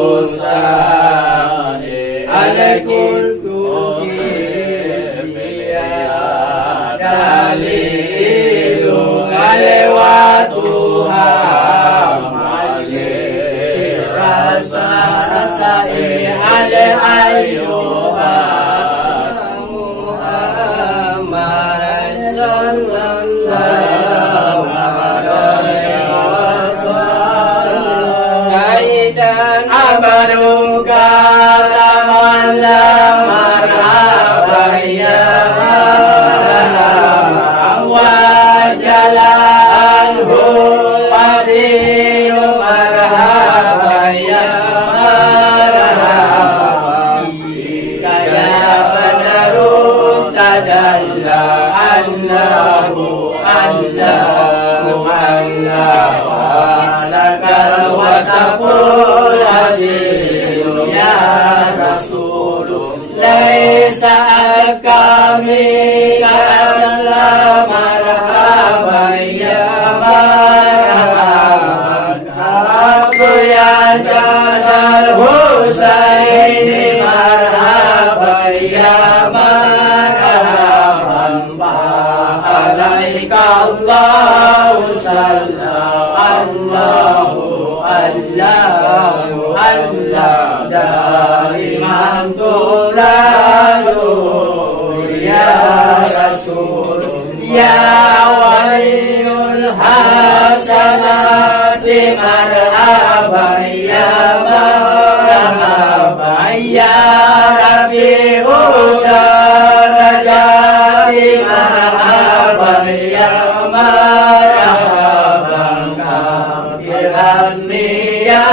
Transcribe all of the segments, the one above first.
usai alekul dalilu alewatuha mali rasa-rasai ale ayuha Muhammad sallallahu alaihi wasallam Saidan abaruka tamallam marhaban ya wajalanhu wasilu marhaban ya marhaban kaya badarut tadalla Allahu Allahu Allahu lakal wasaqul azilu ya Rasulullah laisa kami marhaban ya marhaban aku ya jazal Husaini marhaban ya marhaban alaika Allahu sallallahu Allahu Allah dari mantulalu ya Rasul ya waliyul hasanati marhaban ya marhaban ya rafi'ul darajati marhaban ya marhaban kafir azmi ya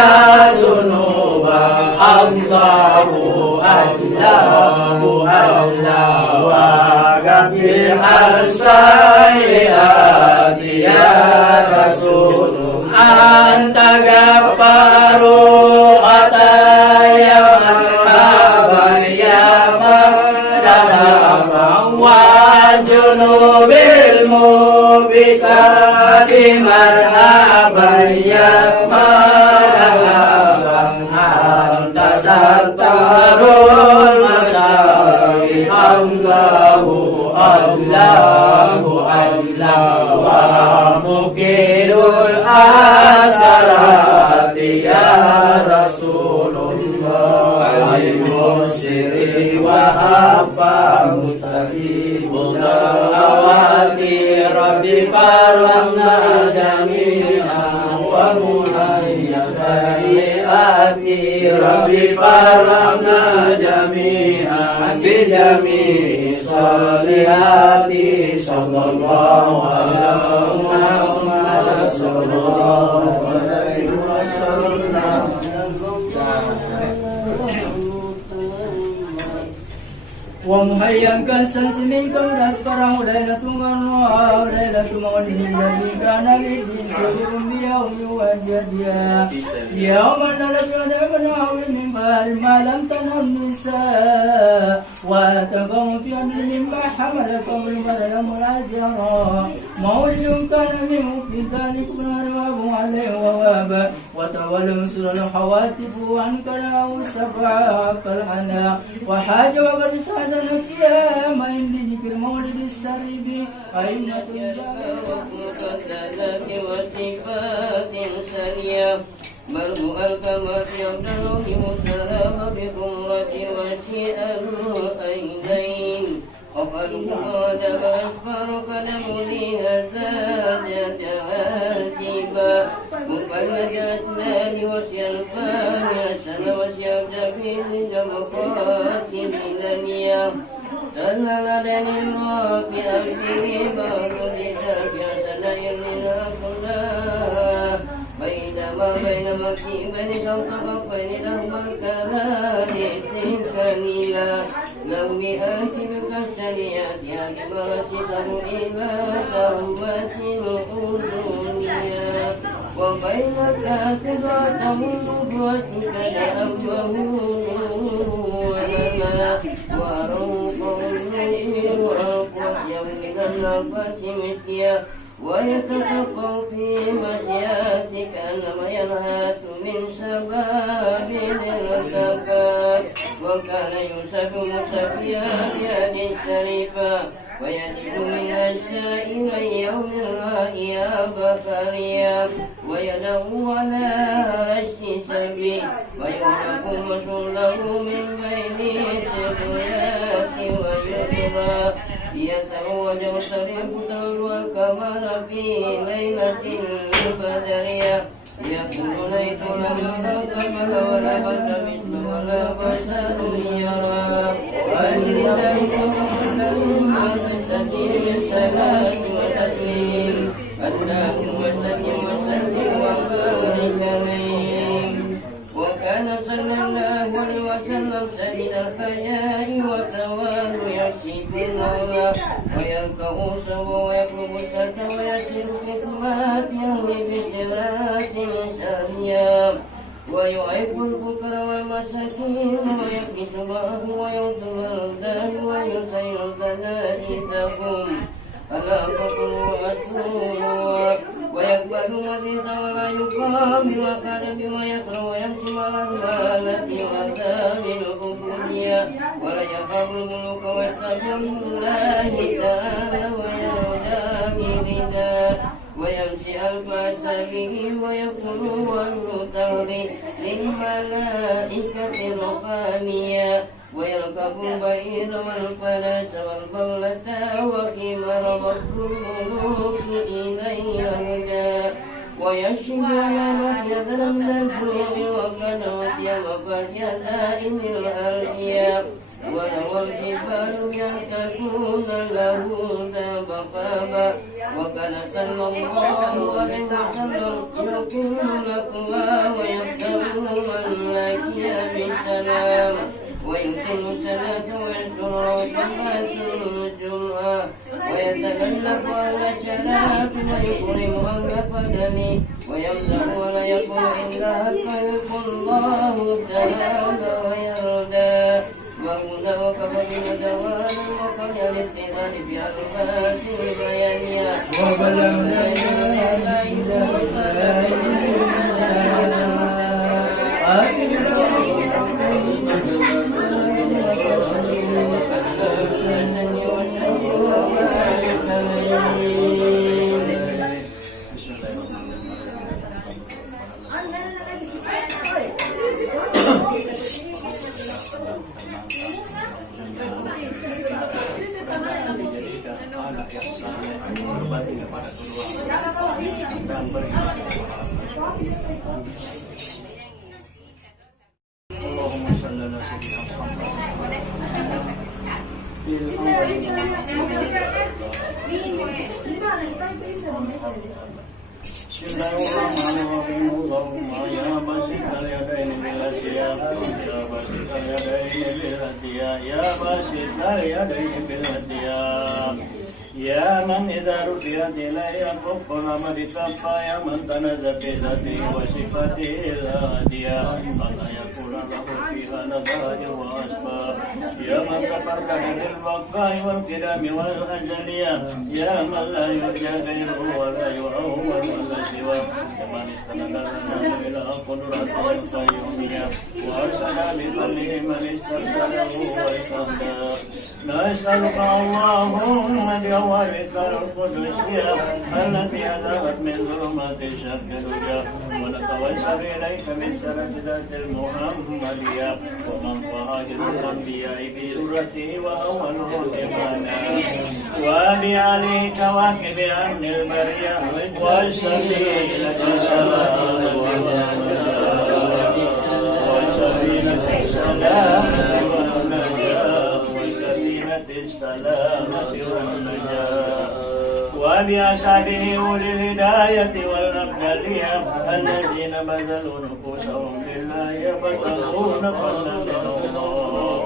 zunuba Allahu Allahu Allah wa gafir al-sayyati ya Rasul anta gafaru ataya marhaban ya marhaban wa junubil mubikati marhaban ya marhaban anta sattarul masawi Allahu Allahu Allah wa mukirul asarati ya Rasulullah al-musri wa habba mustajibul awati rabbi faramna jami'an wa muhayya sayyati rabbi faramna jami'an bijami'i salihati sallallahu alaihi wasallam wa muhayyankan sansiminkan das parang udai na tungan udai na tumangon hingga kana lidin sebelum biyau wajadya yauman dalam yauman menawin mimbar malam tanam nisa wa tagam fi min mahmal qabl marana mulajara mawjum kana min bidani kunar wa alai wa waba wa tawallam sulul hawatif an kana usaba qalana wa haja wa qad يا من ذكر مولد السرب أئمة وقدرات وصفات سرية مرء الكمات يبدل بمسلم بقمرة وشيء الأيدين وقد قاد أسفر قدم لها زاد عاتبا مفلج أسنان وشي الفان يسن وشي الجبين جمقاس لنيا سنل لدن الرب أبدي بارد ساكي سنين لنفلا بينما بين مكي بين شوق بين رغم الكلام تلك نيلا لو بآتي كالشريعة يعني برشسه إلى سهمة الأذنية وبين كاتباته نبوتك لأمه ولنا وروق الليل والقوة من النفة مثليا ويتفقه في مشياتك أنما ينهات من شباب سفيان الشريفة ويجد من السائل يوم الرائية بكريا ويدعو على رشد سبي ويغلق مسله من بين سبيات ويرضى يتزوج الطريق والقمر في ليلة البدرية يكون ليت لم القمر ولا بد مثل ولا بشر يرى وأجر لكم تستجيب السلام وتسليم اللهم صل وسلم وبارك عليه وكان صلى الله عليه وسلم سبيل الحياء والتوال يكشف النور ويركع سوى ويطلب الشرك ويسير خدمات يهوي بصراط سريا ويعيب الفقر والمساكين ويكبس معه ويطلب الأرضان ويسير ثنائتهم ألا تقلوا أسروا ويقبل مزيدا ولا يقام وقال بما يكره ويمشي على الآلة وذاب القبولية ولا يخاف الملوك ويستغفر الله تعالى ويرجى برداه ويمشي الباس به ويقول والمطر للملائكة الرقانية ويركب البعير والفلاس والبولة وكبر وقت الملوك إليه هدى ويشهد على محيط من الجوع وقنوت وفتح دائم الأرضية ولو الجبال يهتكون له ذبابا وكان صلى الله عليه وسلم يقيم الأقوى ويبتغون الملاكي بالسلام ويتم الصلاة ويذكر وجمعة الجمعة ويتكلف على الشراب ويكرم الفضل ويمسح ولا يقول إلا خلق الله تعالى ويرضى وهنا وكفى دوام وقبل الاضطرار بألفاظ بيانية وبلغنا لا إله Bismillahirrahmanirrahim. Allahumma ya basital yadaini bil hadiya ya basital yadaini bil hadiya ya basital yadaini bil hadiya ya man idza rudiyat ilayya qabbala maditapa ya man tanazza bi dhati wa sifati hadiya Allah yakuna lahu fiha nadhari wa asba ya man tabarraka bil waqai wal qidami wal ajliya ya man la yurja ghayruhu wa la yu'awwal wala siwa ya man istanadana ila qudratil qayyumiyya wa arsala min dhannihi man istasalahu wa istahda nas'aluka Allahumma بأولك القدسية التي أذهبت من ظلمات الشرك الرجاء ونتوسل إليك من سنة ذات المحمدية ومن فهاجر الأنبياء بسورته وأولهم إيمانا وبآله كواكب أهل البرية والسبيل السلامة والنجاة وبأصحابه أولي الهداية والأفضلية الذين بذلوا نفوسهم لله يبتغون فضلا من الله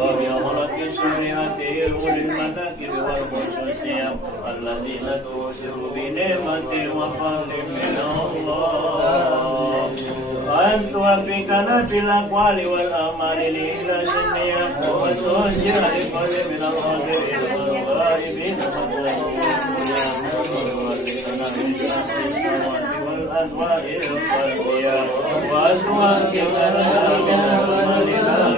وبأمرة الشريعة أولي المناكب والخصوصية الذين توصلوا بنعمة وفضل من الله أن توفقنا في الأقوال والأعمال لإخلاص النية وتوجه لكل من الحاضرين والغائبين والأدواء القلبية وأن توفقنا من أعمالنا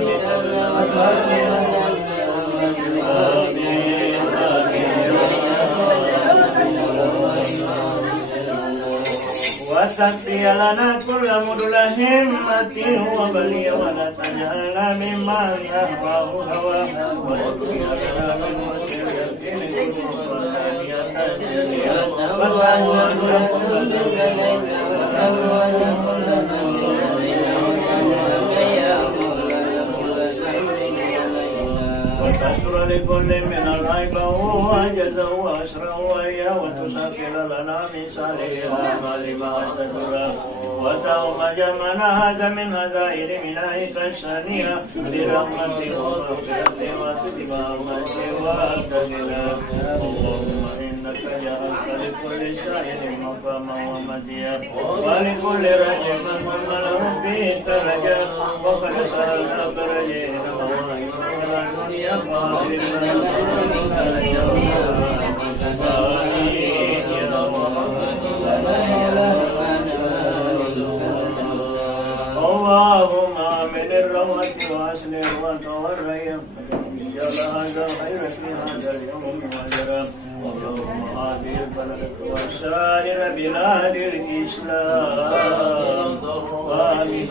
واستغفر لنا كل مدل همة وبلي ولا تجعلنا ممن يهواه هواه واتقي لنا من مسير الدين وتستر لكل من الغيب وجزه واسره وإياه وتسخر لنا من صالح الأعمال ما تدره وتوم جمعنا هذا من هزائر منائك الشانية برحمتك ومغفرتك وتبارك وأبدلنا اللهم إنك جعلت لكل سائر مقاما ومديا ولكل رجل من له به درجة وقد سألناك رجينا وإن الدنيا فاضلنا اللهم آمن الروعة وأسلم وتوريم جل هذا خير في هذا اليوم وجرى اللهم هذه البلد وسائر بلاد الإسلام آمين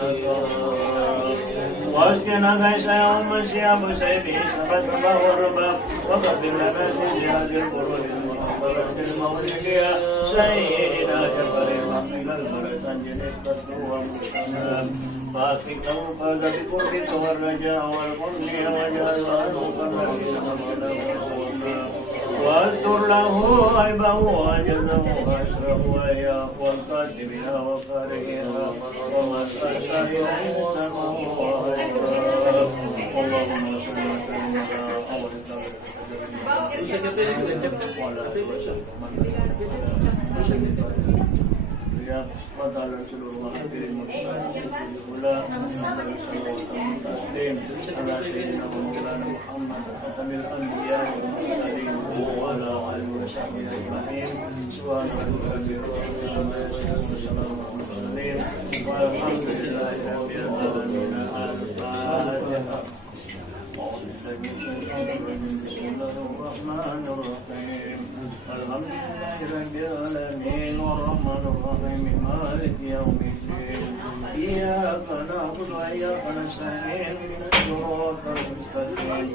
واسقنا غيث يوم سياب سيفه سبت ما والربا وقد لنا سيد هذه القرون المحضرة المولدية سيدنا جبر الحمد البرسنجي نسبته ومسلم فاكفه فاز بقربك والرجاء والقمني وجعل عنه الرحيم واذكر له عيبه وجزه واشره واياه والكاتبها وقارئها وما استشفى اليه سمه اللهم صل وسلم وعلى رسول الله ولا تسليم على سيدنا ومولانا محمد خاتم الانبياء والمرسلين وعلى اله وصحبه اجمعين سبحان ربك رب العزه عما يصفون وسلام على المرسلين والحمد لله رب العالمين. الفاتحه. بسم الله الرحمن الرحيم الحمد لله رب العالمين الرحمن الرحيم مالك يوم الدين إياك نعبد وإياك نستعين اهدنا الصراط المستقيم